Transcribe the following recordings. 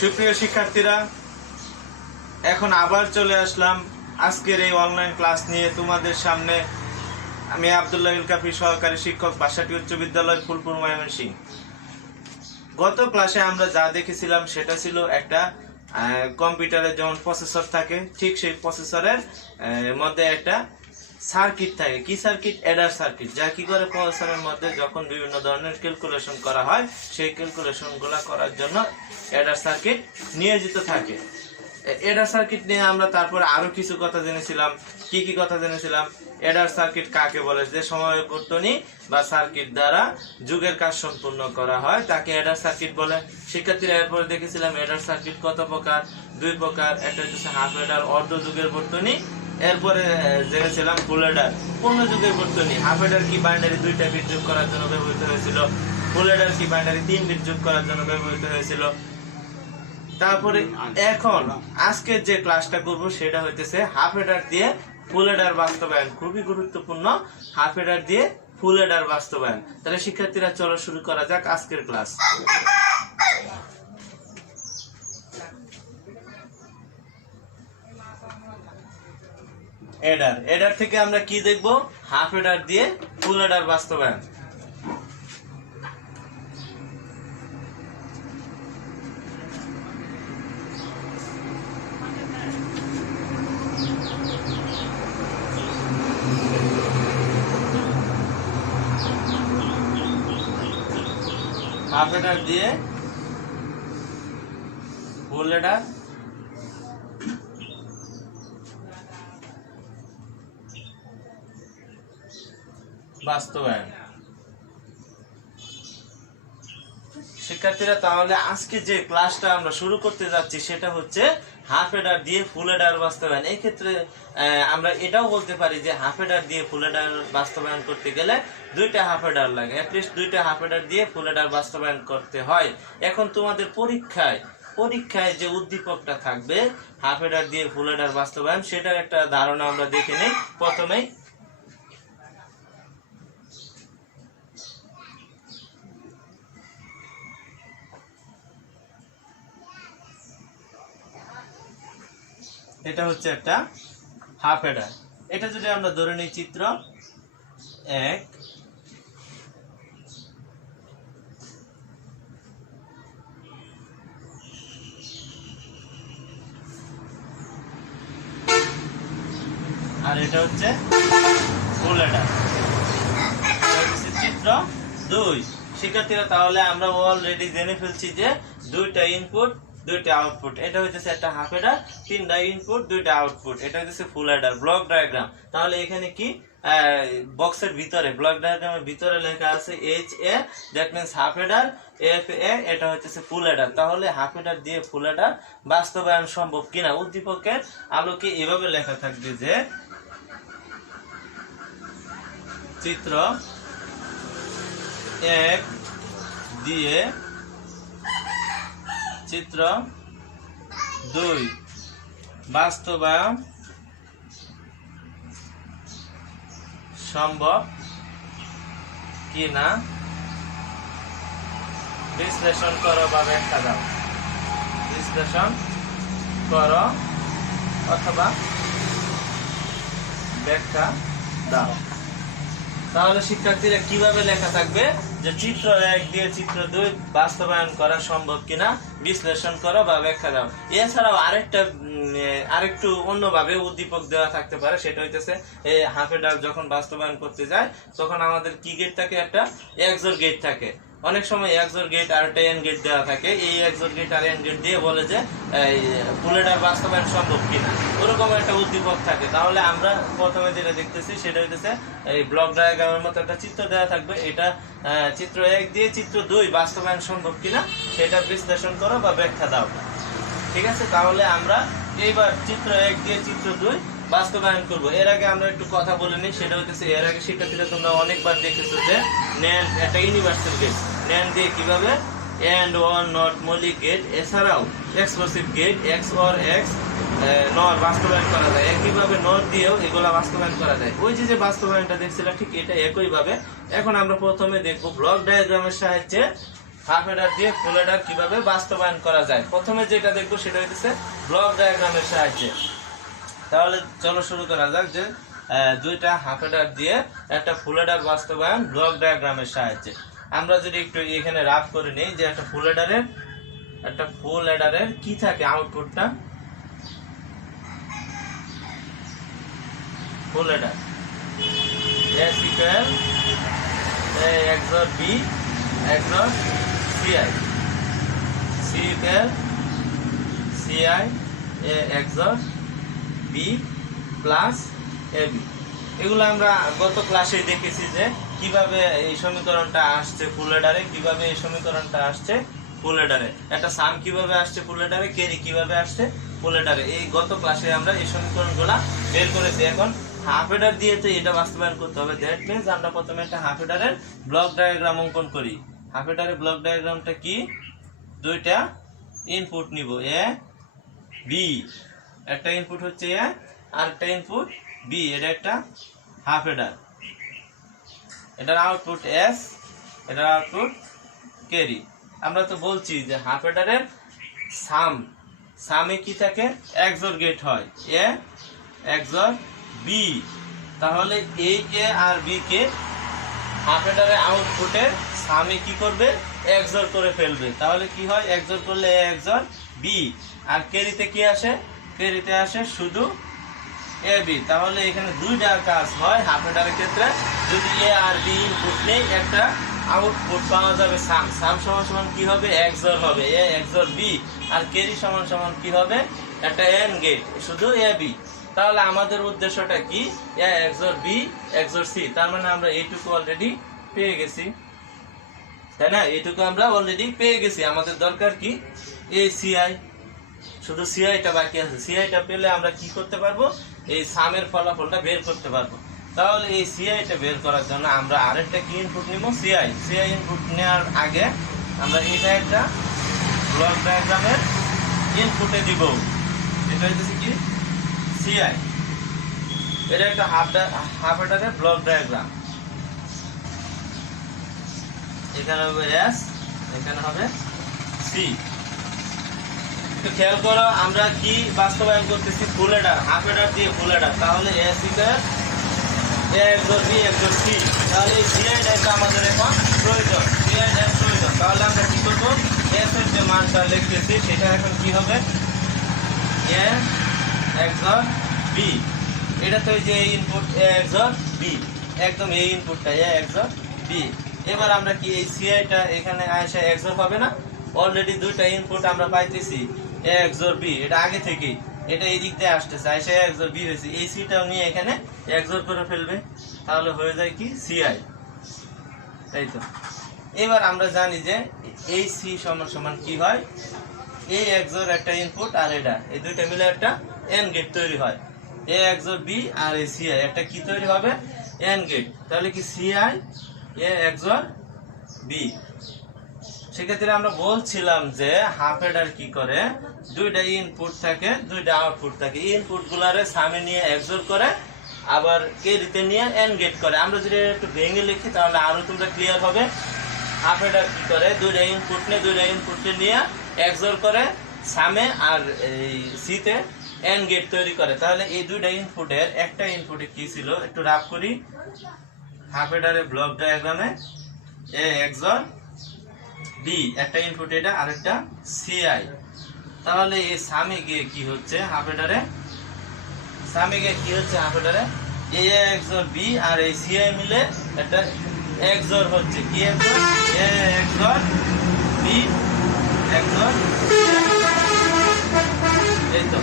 সুপ্রিয় শিক্ষার্থীরা, এখন আবার চলে আসলাম আজকের এই অনলাইন ক্লাস নিয়ে তোমাদের সামনে। আমি আব্দুল্লাহ কাফি, সহকারী শিক্ষক, বাসাটি উচ্চ বিদ্যালয়, ফুলপুর, ময়মনসিংহ। গত ক্লাসে আমরা যা দেখেছিলাম সেটা ছিল একটা কম্পিউটারে যেমন প্রসেসর থাকে, ঠিক সেই প্রসেসরের মধ্যে একটা সার্কিট থাকে। কি সার্কিট? অ্যাডার সার্কিট, যা কি করে প্রসেসরের মধ্যে যখন বিভিন্ন ধরনের ক্যালকুলেশন করা হয় সেই ক্যালকুলেশনগুলো করার জন্য অ্যাডার সার্কিট নিয়োজিত থাকে। অ্যাডার সার্কিট নিয়ে আমরা তারপরে আরো কিছু কথা জেনেছিলাম। কি কি কথা জেনেছিলাম? অ্যাডার সার্কিট কাকে বলে? যে সময় বর্তনী বা সার্কিট দ্বারা যুগের কাজ সম্পূর্ণ করা হয় তাকে অ্যাডার সার্কিট বলে। শিক্ষার্থীরা এরপরে দেখেছিলাম অ্যাডার সার্কিট কত প্রকার? দুই প্রকার। একটা হচ্ছে হাফ অ্যাডার, অর্ধ যুগের বর্তনী। এরপরে জেনেছিলাম ফুল অ্যাডার, পূর্ণ যুগের বর্তনী। হাফ অ্যাডার কি? বাইনারি 2টা বিট যোগ করার জন্য ব্যবহৃত হয়েছিল। ফুল অ্যাডার কি? বাইনারি 3 বিট যোগ করার জন্য ব্যবহৃত হয়েছিল। তারপরে এখন আজকের যে ক্লাসটা করব সেটা হইতেছে হাফ অ্যাডার দিয়ে ফুল অ্যাডার বাস্তবায়ন। খুবই গুরুত্বপূর্ণ, হাফ অ্যাডার দিয়ে ফুল অ্যাডার বাস্তবায়ন। তাহলে শিক্ষার্থীরা চলো শুরু করা যাক আজকের ক্লাস। অ্যাডার থেকে আমরা কি দেখব? হাফ অ্যাডার দিয়ে ফুল অ্যাডার বাস্তবায়ন। হাফ অ্যাডার দিয়ে ফুল অ্যাডার বাস্তবায়ন। শিক্ষার্থীরা, তাহলে আজকে যে ক্লাসটা আমরা শুরু করতে যাচ্ছি সেটা হচ্ছে হাফ অ্যাডার দিয়ে ফুল অ্যাডার বাস্তবায়ন। এই ক্ষেত্রে আমরা এটাও বলতে পারি যে হাফ অ্যাডার দিয়ে ফুল অ্যাডার বাস্তবায়ন করতে গেলে 2টা হাফ অ্যাডার লাগে। অ্যাটলিস্ট 2টা হাফ অ্যাডার দিয়ে ফুল অ্যাডার বাস্তবায়ন করতে হয়। এখন তোমাদের পরীক্ষায় যে উদ্দীপকটা থাকবে হাফ অ্যাডার দিয়ে ফুল অ্যাডার বাস্তবায়ন, সেটার একটা ধারণা আমরা দেখে নিই। প্রথমেই এটা হচ্ছে একটা হাফ অ্যাডার। এটা যদি আমরা ধরে নিই চিত্র 1, আর এটা হচ্ছে ফুল অ্যাডার। চিত্র 2। শিক্ষার্থীরা, তাহলে আমরা অলরেডি জেনে ফেলছি যে 2টা ইনপুট 2টা আউটপুট। এটা হচ্ছে একটা হাফ অ্যাডার, 3টা ইনপুট 2টা আউটপুট। এটা হচ্ছে ফুল অ্যাডার। ব্লক ডায়াগ্রাম, তাহলে এখানে কি বক্সের ভিতরে ব্লক ডায়াগ্রামের ভিতরে লেখা আছে HA, that means half Eder. FA, এটা হচ্ছে ফুল অ্যাডার। তাহলে হাফ অ্যাডার দিয়ে ফুল অ্যাডার বাস্তবায়ন সম্ভব কিনা উদ্দীপকের আলোকে এভাবে লেখা থাকবে যে চিত্র 1 দিয়ে চিত্র 2 বাস্তবায়ন সম্ভব কিনা বিশ্লেষণ করো বা ব্যাখ্যা দাও। বিশ্লেষণ করো অথবা ব্যাখ্যা দাও। তাহলে শিক্ষার্থীরা কিভাবে লেখা থাকবে যে চিত্র 1 দিয়ে চিত্র 2 বাস্তবায়ন করা সম্ভব কিনা বিশ্লেষণ করো বা ব্যাখ্যা দাও। এছাড়াও আরেকটু অন্যভাবে উদ্দীপক দেওয়া থাকতে পারে। সেটা হইতেছে হাফ অ্যাডার যখন বাস্তবায়ন করতে যায় তখন আমাদের কি গেট থাকে? একটা এক্সর গেট থাকে। অনেক সময় এক্সর গেট আর একটা এন্ড গেট দেওয়া থাকে। এই এক্সর গেট আর এন্ড গেট দিয়ে বলে যে ফুল অ্যাডার বাস্তবায়ন সম্ভব কিনা, ওরকম একটা উদ্দীপক থাকে। তাহলে আমরা প্রথমে যেটা দেখতেছি সেটা হইতেছে এই ব্লক ডায়াগ্রামের মতো একটা চিত্র দেওয়া থাকবে। এটা চিত্র 1 দিয়ে চিত্র 2 বাস্তবায়ন সম্ভব কিনা সেটা বিশ্লেষণ করো বা ব্যাখ্যা দাও। ঠিক আছে, তাহলে আমরা এইবার চিত্র 1 দিয়ে চিত্র 2 বাস্তবায়ন করব। এর আগে আমরা একটু কথা বলে নিই। সেটা হচ্ছে এর আগে শিক্ষার্থীরা তোমরা অনেকবার দেখেছো যে NAND একটা ইউনিভার্সাল গেট। NAND দিয়ে কিভাবে and or not মৌলিক গেট এছাড়াও এক্সক্লুসিভ গেট XOR X নর বাস্তবায়ন করা যায়। একইভাবে নর দিয়েও এগুলা বাস্তবায়ন করা যায়। ওই যে বাস্তবায়নটা দেখছিলাম ঠিক এটা একইভাবে। এখন আমরা প্রথমে দেখব ব্লক ডায়াগ্রামের সাহায্যে হাফ হেডার দিয়ে ফুল হেডার কিভাবে বাস্তবায়ন করা যায়। প্রথমে যেটা দেখবো সেটা হচ্ছে ব্লক ডায়াগ্রামের সাহায্যে। তাহলে চলো শুরু করা যাক যে দুইটা হাফ হেডার দিয়ে একটা ফুল হেডার বাস্তবায়ন ব্লক ডায়াগ্রামের সাহায্যে। আমরা যদি একটু এখানে রাফ করে নিই যে একটা ফুল হেডারের কি থাকে আউটপুটটা, ফুল header S equal A XOR B XOR CI, C equal CI A XOR B plus AB। এগুলো আমরা গত ক্লাসে দেখেছি যে কিভাবে এই সমীকরণটা আসছে ফুল হেডারে, কিভাবে এই সমীকরণটা আসছে ফুল হেডারে, একটা সাম কিভাবে আসছে ফুল হেডারে, ক্যারি কিভাবে আসছে ফুল হেডারে। এই গত ক্লাসে আমরা এই সমীকরণগুলো বের করেছি। এখন হাফ হেডার দিয়ে তো এটা বাস্তবায়ন করতে হবে। দ্যাট মিন্স আমরা প্রথমে একটা হাফ হেডারের ব্লক ডায়াগ্রাম অঙ্কন করি। হাফ হেডারের ব্লক ডায়াগ্রামটা কি, দুইটা ইনপুট নিব এ বি, একটা ইনপুট হচ্ছে এ আর একটা ইনপুট বি, এটা একটা হাফ হেডার, এটার আউটপুট এস, এটার আউটপুট ক্যারি। আমরা তো বলছি যে হাফ হেডারের সামে কি থাকে, এক্সর গেট হয় এ এক্সর বি। তাহলে এই এ আর বি কে হাফ হেডারের আউটপুটে সামে কি করবে, এক্সর করে ফেলবে। তাহলে কি হয়, এক্সর করলে এ এক্সর বি, আর ক্যারিতে কি আসে, ক্যারিতে আসে শুধু এ বি। তাহলে এখানে দুইটা কাজ হয় হাফ হেডারের ক্ষেত্রে। যদি এ আর বি ইনপুট নেই, একটা আউটপুট পাওয়া যাবে সাম সমান সমান কি হবে, এক্সর হবে এ এক্সর বি, আর ক্যারি সমান সমান কি হবে, একটা এন্ড গেট শুধু এ বি। তাহলে আমাদের উদ্দেশ্যটা কি, এ এক্সর বি এক্সর সি। তার মানে আমরা এইটুকু অলরেডি পেয়ে গেছি, তাই না? এইটুকু আমরা অলরেডি পেয়ে গেছি। আমাদের দরকার কি, এই সিআই, শুধু সিআইটা বাকি আছে। সিআইটা পেলে আমরা কি করতে পারবো, এই সামের ফলাফলটা বের করতে পারবো। তাহলে এই সিআইটা বের করার জন্য আমরা আরেকটা কি ইনপুট নিব, সিআই ইনপুট নেওয়ার আগে আমরা এটা একটা ব্লক ডায়াগ্রামের ইনপুটে দিব। এটা হচ্ছে কি সিআই, এটা একটা হাফ হেডারের ব্লক ডায়াগ্রাম। এখানে হবে এস, এখানে হবে সি। খেয়াল করো আমরা কি বাস্তবায়ন করতেছি, ফুল হেডার, হাফ হেডার দিয়ে ফুল হেডার। তাহলে এস ইকুয়াল এ এক্সর বি এক্সর সি। তাহলে এই সিআই ডায়াগ্রাম আমাদের এখন প্রয়োজন, সিআই ডায়াগ্রাম প্রয়োজন। তাহলে আমরা কি করব, এস এর যে মানটা লিখতেছি সেটা এখন কি হবে, এ এক্সর বি। এটা তো এই যে ইনপুট এ এক্সর বি, একদম এই ইনপুটটা এ এক্সর বি। এবার আমরা কি এই সিআইটা এখানে আসে এক্সর পাবে না, অলরেডি দুইটা ইনপুট আমরা পাইতেছি এ এক্সর বি, এটা আগে থেকেই এটা এই দিক দিয়ে আসতেছে, আসে এ এক্সর বি হয়েছে। এই সিটাও নিয়ে এখানে এক্সর করে ফেলবে, তাহলে হয়ে যায় কি সিআই, তাই তো। এবার আমরা জানি যে এই সি সমান সমান কি হয়, এই এক্সর একটা ইনপুট আর এটা, এই দুইটা মিলে একটা এন গেট তৈরি হয়। এ এক্সর বি আর এই সিআই একটা কি তৈরি হবে, এন গেট। তাহলে কি সিআই এ এক্সর বি। সেক্ষেত্রে আমরা বলছিলাম যে হাফ হেডার কি করে, দুইটা ইনপুট থাকে দুইটা আউটপুট থাকে, ইনপুট গুলারে সামনে নিয়ে এক্সর করে, আবার ক্যারিতে নিয়ে এন্ড গেট করে। আমরা যদি একটু ভেঙে লিখি তাহলে আরো তোমরা ক্লিয়ার হবে। হাফ হেডার কি করে, দুইটা ইনপুট নিয়ে এক্সর করে সামনে আর এই সিতে এন্ড গেট তৈরি করে। তাহলে এই দুইটা ইনপুটের একটা ইনপুটে কি ছিল, একটু রাফ করি। হাফ হেডারের ব্লক ডায়াগ্রামে এ এক্সর বি, একটা ইনপুট এটা আর একটা সিআই। তাহলে এই সামে গিয়ে কি হচ্ছে, হাফ হেডারে সামে গিয়ে কি হচ্ছে, হাফ হেডারে এ এক্সর বি আর এই সিআই মিলে একটা এক্সর হচ্ছে, কি এক্সর, এ এক্সর বি এক্সর, এই তো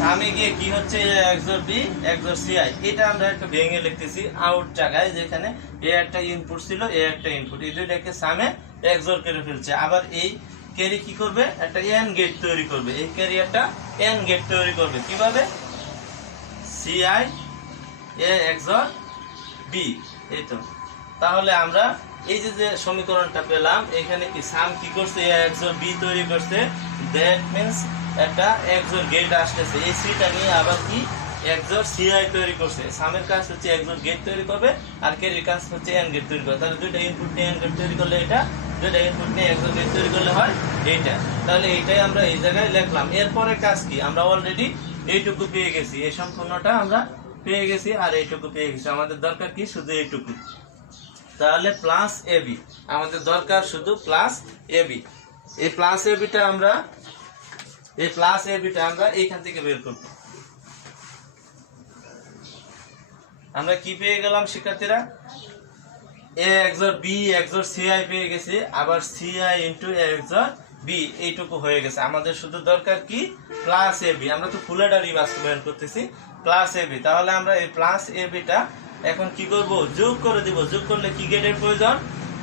সামে গিয়ে কি হচ্ছে, এ এক্সর বি এক্সর সিআই। এটা আমরা একটু ভেঙে লিখতেছি আউট জায়গায়, যেখানে এ একটা ইনপুট ছিল, এ একটা ইনপুট, এই দুইটাকে সামে এক্সর করে ফেলছে। আবার এই ক্যারি কি করবে, একটা এন গেট তৈরি করবে, এই ক্যারি একটা এন গেট তৈরি করবে কিভাবে, সিআই এ এক্সর বি, এই তো। তাহলে আমরা এই যে সমীকরণটা পেলাম, এখানে কি সাম কি করছে, এ এক্সর বি তৈরি করছে, দ্যাট মিন্স একটা এক্সর গেট আসতেছে। এই সিটা নিয়ে আবার কি এক্সর সিআই তৈরি করছে। সামের কাজ হচ্ছে এক্সর গেট তৈরি করবে আর ক্যারির কাজ হচ্ছে এন্ড গেট তৈরি করবে। তাহলে দুইটা ইনপুট নিয়ে এন্ড গেট তৈরি করলে এটা দুইটা ইনপুট নিয়ে XOR গেট তৈরি করলে হয় এইটা। তাহলে এইটাই আমরা এই জায়গায় লিখলাম। এরপরে কাজ কি, আমরা অলরেডি এইটুকু পেয়ে গেছি, এই সম্পূর্ণটা আমরা পেয়ে গেছি আর এইটুকু পেয়ে গেছি। আমাদের দরকার কি, শুধু এইটুকু। তাহলে প্লাস AB আমাদের দরকার, শুধু প্লাস AB। এই প্লাস ABটা আমরা এইখান থেকে বের করব। আমরা কি পেয়ে গেলাম শিক্ষার্থীরা, A XOR B XOR CI পেয়ে গেছি, আবার CI into A XOR B এইটুকু হয়ে গেছে। আমাদের শুধু দরকার কি, প্লাস AB। আমরা তো ফুল অ্যাডারই বাস্তবায়ন করতেছি, প্লাস AB। তাহলে আমরা এই প্লাস ABটা এখন কি করব, যোগ করে দিব। যোগ করলে কি গেটের প্রয়োজন,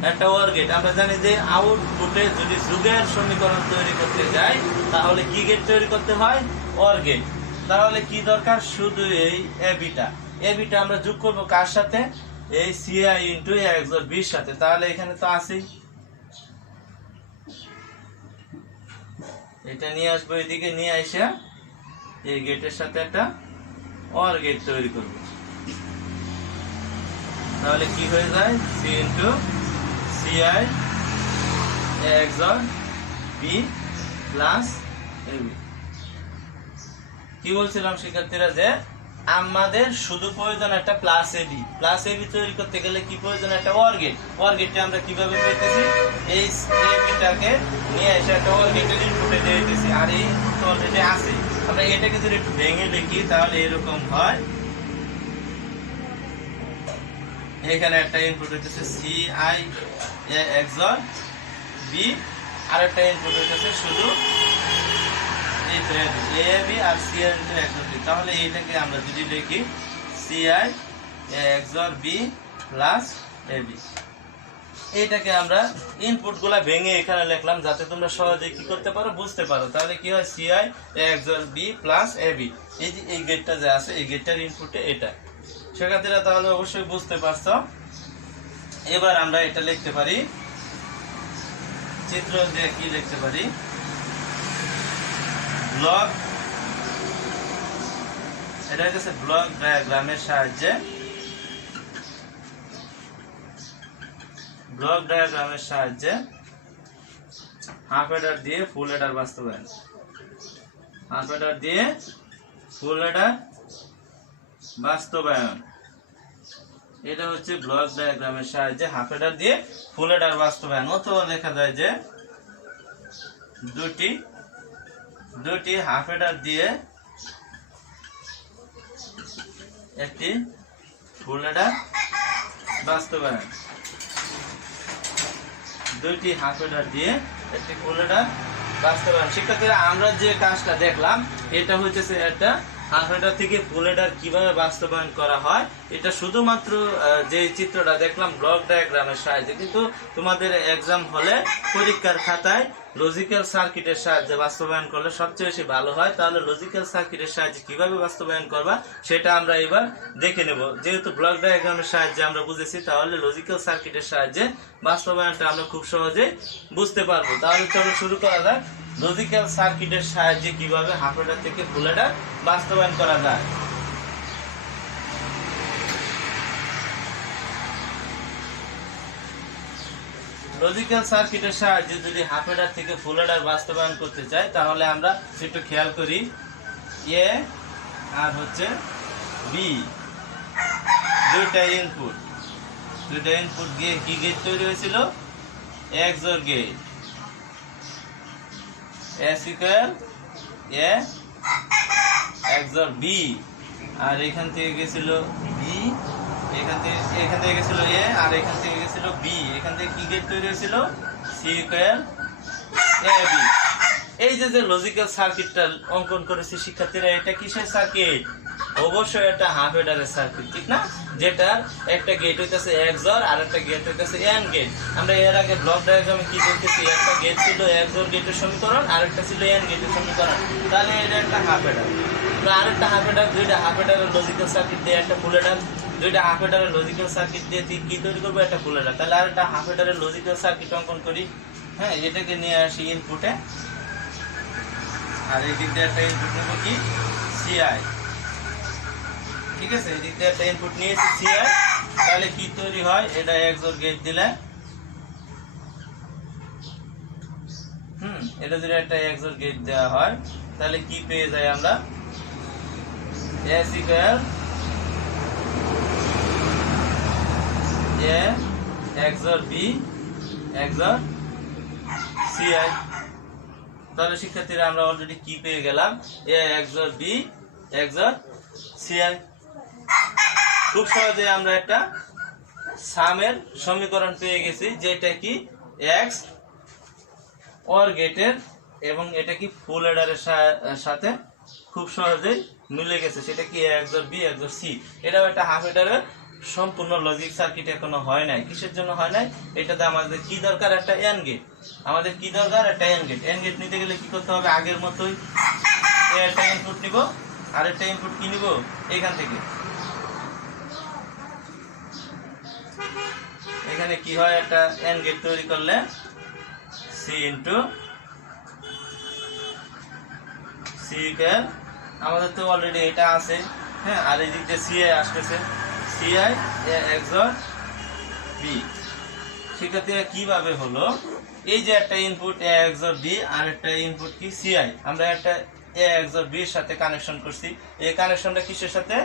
একটা OR গেট। আমরা জানি যে আউটপুটে যদি যোগের সমীকরণ তৈরি করতে যাই তাহলে কি গেট তৈরি করতে হয়, OR গেট। তাহলে কি দরকার, শুধু এই ABটা আমরা যোগ করব কার সাথে, এই CI into A XOR B এর সাথে। তাহলে এখানে তো আছে, এটা নিয়ে আসবো, এদিকে নিয়ে আসা এই গেটের সাথে একটা OR গেট তৈরি করব। তাহলে কি হয়ে যায়, C into CI A XOR B plus AB। কি বলছিলাম শিক্ষার্থীরা, যে আমাদের শুধু প্রয়োজন একটা প্লাস এবি। প্লাস এবি তৈরি করতে গেলে কি প্রয়োজন, একটা OR গেট। OR গেটটা আমরা কিভাবে পেতেছি, এই এবিটাকে নিয়ে এসে একটা OR গেটের ইনপুটে দিয়ে দিতেছি, আর এই ইনপুট অলরেডি আছে। আমরা এটাকে যদি একটু ভেঙে দেখি তাহলে এরকম হয়। এখানে একটা ইনপুট হইতেছে CI A XOR B, আর একটা ইনপুট হইতেছে শুধু AB আর CI into XOR B। তাহলে এইটাকে আমরা যদি দেখি CI A XOR B plus AB, এইটাকে আমরা ইনপুট গুলা ভেঙে এখানে লিখলাম যাতে তোমরা সহজে কি করতে পারো, বুঝতে পারো। তাহলে কি হয়, CI A XOR B plus AB। এই যে এই গেটটা যে আছে, এই গেটটার ইনপুটে এটা। শিক্ষার্থীরা তাহলে অবশ্যই বুঝতে পারছো। এবার আমরা এটা লিখতে পারি, চিত্র দিয়ে কি লিখতে পারি, ব্লক, এটা হচ্ছে ব্লক ডায়াগ্রামের সাহায্যে, হাফ হেডার দিয়ে ফুল হেডার বাস্তবায়ন। হাফ হেডার দিয়ে ফুল হেডার বাস্তবায়ন, এটা হচ্ছে ব্লক ডায়াগ্রামের সাহায্যে হাফ হেডার দিয়ে ফুল হেডার বাস্তবায়ন। অথবা লেখা যায় যে দুটি হাফ হেডার দিয়ে একটি ফুল হেডার বাস্তবায়ন। দুইটি হাফ হেডার দিয়ে একটি ফুল হেডার বাস্তবায়ন। শিক্ষার্থীরা আমরা যে কাজটা দেখলাম, এটা হচ্ছে একটা হাফ হেডার থেকে ফুল হেডার কিভাবে বাস্তবায়ন করা হয়, এটা শুধুমাত্র যে চিত্রটা দেখলাম ব্লক ডায়াগ্রামের সাহায্যে। কিন্তু তোমাদের এক্সাম হলে পরীক্ষার খাতায় লজিক্যাল সার্কিটের সাহায্যে বাস্তবায়ন করলে সবচেয়ে বেশি ভালো হয়। তাহলে লজিক্যাল সার্কিটের সাহায্যে কিভাবে বাস্তবায়ন করবা সেটা আমরা এবার দেখে নেব। যেহেতু ব্লক ডায়াগ্রামের সাহায্যে আমরা বুঝেছি, তাহলে লজিক্যাল সার্কিটের সাহায্যে বাস্তবায়নটা আমরা খুব সহজে বুঝতে পারবো। তাহলে চলো শুরু করা যাক, লজিক্যাল সার্কিটের সাহায্যে কিভাবে হাফ হেডার থেকে ফুল হেডার বাস্তবায়ন করা যায়। লজিক্যাল সার্কিটের সাহায্যে যদি হাফ হেডার থেকে ফুল হেডার বাস্তবায়ন করতে চাই, তাহলে আমরা একটু খেয়াল করি, এ আর হচ্ছে বি, দুইটা ইনপুট গিয়ে কি গেট তৈরি হয়েছিল, XOR gate. S equal A XOR B, আর এখান থেকে গেছিল B, এখান থেকে গেছিল A, আর এখান থেকে গেছিল B। এখান থেকে কি গেট তৈরি হয়েছিল, C equal AB। এই যে লজিক্যাল সার্কিটটা অঙ্কন করেছি শিক্ষার্থীরা, এটা কিসের সার্কিট, অবশ্যই এটা হাফ হেডারের সার্কিট, ঠিক না? যেটার একটা গেট হইতেছে XOR আর একটা গেট হইতেছে AND গেট। আমরা এর আগে ব্লক ডায়াগ্রামে কি দেখতেছি, একটা গেট ছিল XOR গেটের সমীকরণ আর একটা ছিল AND গেটের সমীকরণ। তাহলে এটা একটা হাফ হেডার। আরেকটা হাফ হেডার, দুইটা হাফ হেডারের লজিক্যাল সার্কিট দিয়ে একটা ফুল হেডার, দুইটা হাফ হেডারের লজিক্যাল সার্কিট দিয়ে কি তৈরি করবো, একটা ফুল হেডার। তাহলে আরেকটা হাফ হেডারের লজিক্যাল সার্কিট অঙ্কন করি। হ্যাঁ, এটাকে নিয়ে আসি ইনপুটে, আর এই দিক দিয়ে একটা ইনপুট নেব কি, CI। ঠিক আছে, এই দিক দিয়ে একটা ইনপুট নিয়েছি CI। তাহলে কি তৈরি হয়, এটা XOR গেট দিলে এটা যদি একটা XOR গেট দেওয়া হয় তাহলে কি পেয়ে যাই আমরা S equal A XOR B XOR Ci। তাহলে শিক্ষার্থীরা আমরা অলরেডি কি পেয়ে গেলাম A XOR B XOR Ci। খুব সহজে আমরা একটা সামের সমীকরণ পেয়ে গেছি যেটা কি X OR গেটের এবং এটা কি ফুল অ্যাডারের সাথে খুব সহজেই মিলে গেছে, সেটা কি A XOR B XOR C। এটাও একটা হাফ অ্যাডারের সম্পূর্ণ লজিক সার্কিট এখনো হয় নাই। কিসের জন্য হয় নাই? এটাতে আমাদের কি দরকার? একটা এন্ড গেট। আমাদের কি দরকার? একটা এন্ড গেট। এন্ড গেট নিতে গেলে কি করতে হবে? আগের মতোই একটা ইনপুট নিব আর একটা ইনপুট কি নিব এখান থেকে। এখানে কি হয়? একটা এন্ড গেট তৈরি করলে C ইনটু C ইকুয়াল, আমাদের তো অলরেডি এটা আছে, হ্যাঁ, আর এই দিক দিয়ে Ci আসতেছে, Ci A XOR B। শিক্ষার্থীরা কিভাবে হলো? এই যে একটা ইনপুট A XOR B আর একটা ইনপুট কি Ci, আমরা একটা A XOR B এর সাথে কানেকশন করছি। এই কানেকশনটা কিসের সাথে?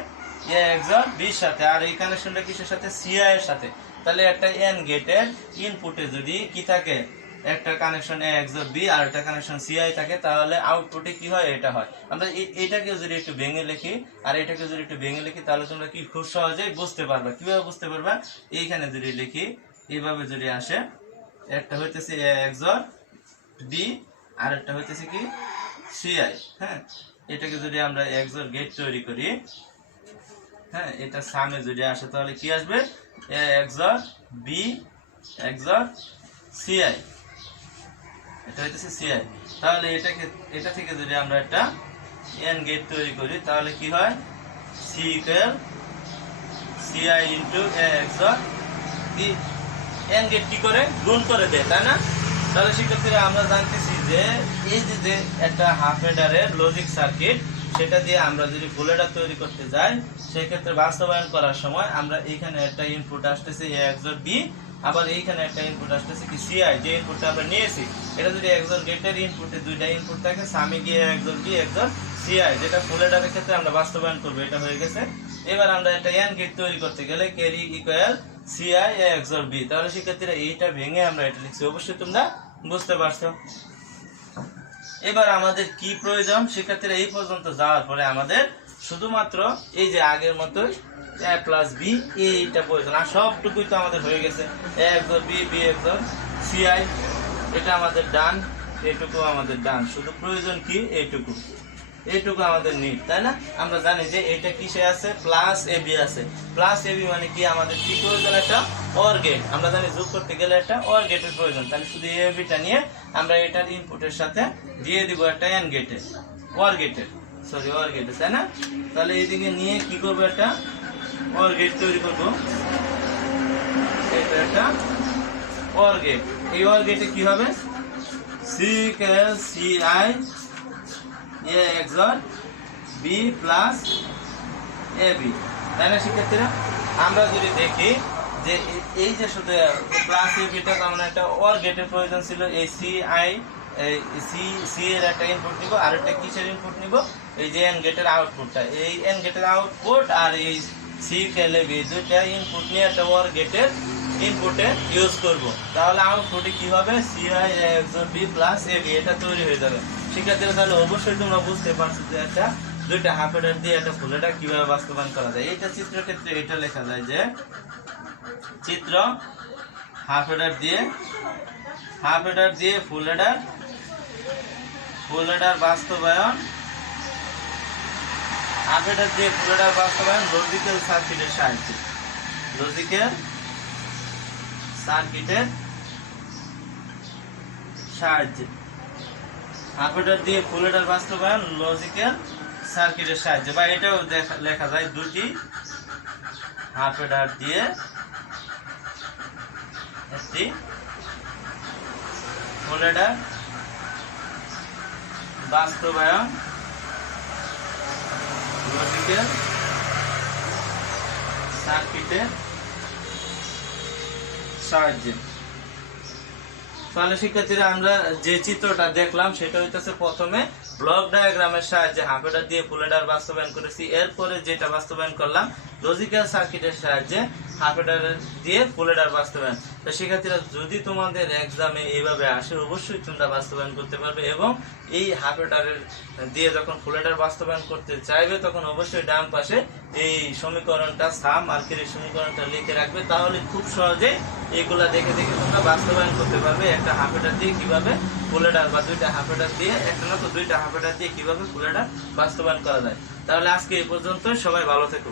A XOR B এর সাথে। আর এই কানেকশনটা কিসের সাথে? Ci এর সাথে। তাহলে একটা এন্ড গেটের ইনপুটে যদি কি থাকে, একটা কানেকশন A XOR B আর একটা কানেকশন Ci থাকে, তাহলে আউটপুটে কি হয়? এটা হয়। আমরা এটাকে যদি একটু ভেঙে লিখি আর এটাকে যদি একটু ভেঙে লিখি তাহলে তোমরা কি খুব সহজেই বুঝতে পারবা। কিভাবে বুঝতে পারবা? এইখানে যদি লিখি এইভাবে যদি আসে, একটা হইতেছে A XOR B আর একটা হইতেছে কি Ci, হ্যাঁ, এটাকে যদি আমরা XOR গেট তৈরি করি, হ্যাঁ, এটা সামনে যদি আসে তাহলে কি আসবে? A XOR B XOR Ci, এটা হইতেছে Ci। তাহলে এটা থেকে যদি আমরা একটা এন্ড গেট তৈরি করি তাহলে কি হয়? C equal Ci into A XOR B। AND gate কি করে? গুণ করে দেয়, তাই না? তাহলে শিক্ষার্থীরা আমরা জানতেছি যে এই যে একটা হাফ অ্যাডারের লজিক সার্কিট, সেটা দিয়ে আমরা যদি ফুল অ্যাডার তৈরি করতে যাই, সেই ক্ষেত্রে বাস্তবায়ন করার সময় আমরা এইখানে একটা ইনপুট আসতেছে A XOR B, আবার এইখানে একটা ইনপুট আসতেছে কি Ci, যে ইনপুটটা আমরা নিয়েছি। এটা যদি XOR গেটের ইনপুটে দুইটা ইনপুট থাকে, সামনে গিয়ে XOR B XOR Ci, যেটা ফুল অ্যাডারের ক্ষেত্রে আমরা বাস্তবায়ন করব। এটা হয়ে গেছে। এবার আমরা একটা এন্ড গেট তৈরি করতে গেলে carry equal Ci A XOR B। তাহলে শিক্ষার্থীরা এইটা ভেঙে আমরা এটা লিখছি, অবশ্যই তোমরা বুঝতে পারছো। এবার আমাদের কি প্রয়োজন? শিক্ষার্থীরা এই পর্যন্ত যাওয়ার পরে আমাদের শুধুমাত্র এই যে আগের মতোই A প্লাস B এইটা প্রয়োজন, আর সবটুকুই তো আমাদের হয়ে গেছে। A XOR B B XOR Ci, এটা আমাদের ডান, এইটুকু আমাদের ডান। শুধু প্রয়োজন কি? এইটুকু আমাদের নিট, তাই না? আমরা জানি যে এটা কিসে আছে? প্লাস AB আছে। প্লাস AB মানে কি? আমাদের কি প্রয়োজন? একটা OR গেট। আমরা জানি যোগ করতে গেলে একটা OR গেটের প্রয়োজন। তাহলে শুধু AB টা নিয়ে আমরা এটার ইনপুটের সাথে দিয়ে দিব একটা এন্ড গেটের, OR গেটের, তাই না? তাহলে এইদিকে নিয়ে কি করব? একটা OR গেট তৈরি করব। এটা একটা OR গেট। এই OR গেটে কি হবে? C equal Ci A XOR B plus AB, তাই না শিক্ষার্থীরা? আমরা যদি দেখি যে এই যে শুধু প্লাস ABটা, তার মানে একটা OR গেটের প্রয়োজন ছিল। এই C এর একটা ইনপুট নিব আর একটা কিসের ইনপুট নিব? এই যে এন্ড গেটের আউটপুটটা, এই এন্ড গেটের আউটপুট আর এই C ইকুয়াল AB দুইটা ইনপুট নিয়ে একটা OR গেটের ইনপুটে ইউজ করব। তাহলে আউটপুটে কি হবে? Ci A XOR B plus AB, এটা তৈরি হয়ে যাবে। শিক্ষার্থীরা তাহলে অবশ্যই তোমরা বুঝতে পারছো যে একটা দুইটা হাফ অ্যাডার দিয়ে একটা ফুল অ্যাডার কিভাবে বাস্তবায়ন করা যায়। এটা চিত্র ক্ষেত্রে এটা লেখা যায় যে চিত্র হাফ অ্যাডার দিয়ে ফুল অ্যাডার বাস্তবায়ন, হাফ অ্যাডার দিয়ে ফুল অ্যাডার বাস্তবায়ন লজিক্যাল সার্কিটের সাহায্যে। হাফ অ্যাডার দিয়ে ফুল অ্যাডার বাস্তবায়ন লজিক্যাল সার্কিটের সাহায্যে, বা এটাও লেখা যায় দুটি হাফ অ্যাডার দিয়ে একটি ফুল অ্যাডার বাস্তবায়ন লজিক্যাল সার্কিটের সাহায্যে। তাহলে শিক্ষার্থীরা আমরা যে চিত্রটা দেখলাম সেটা হইতেছে প্রথমে ব্লক ডায়াগ্রামের সাহায্যে হাফ হেডার দিয়ে ফুল হেডার বাস্তবায়ন করেছি। এরপরে যেটা বাস্তবায়ন করলাম লজিক্যাল সার্কিটের সাহায্যে হাফ হেডার দিয়ে ফুল হেডার বাস্তবায়ন। তো শিক্ষার্থীরা যদি তোমাদের এক্সামে এইভাবে আসে অবশ্যই তোমরা বাস্তবায়ন করতে পারবে, এবং এই হাফ হেডারের দিয়ে যখন ফুল হেডার বাস্তবায়ন করতে চাইবে তখন অবশ্যই ডান পাশে এই সমীকরণটা সাম মার্কের এই সমীকরণটা লিখে রাখবে, তাহলে খুব সহজে এইগুলা দেখে দেখে তোমরা বাস্তবায়ন করতে পারবে একটা হাফ হেডার দিয়ে কিভাবে ফুল হেডার বা দুইটা হাফ হেডার দিয়ে, একটা না তো দুইটা হাফ হেডার দিয়ে কিভাবে ফুল হেডার বাস্তবায়ন করা যায়। তাহলে আজকে এই পর্যন্ত, সবাই ভালো থেকো।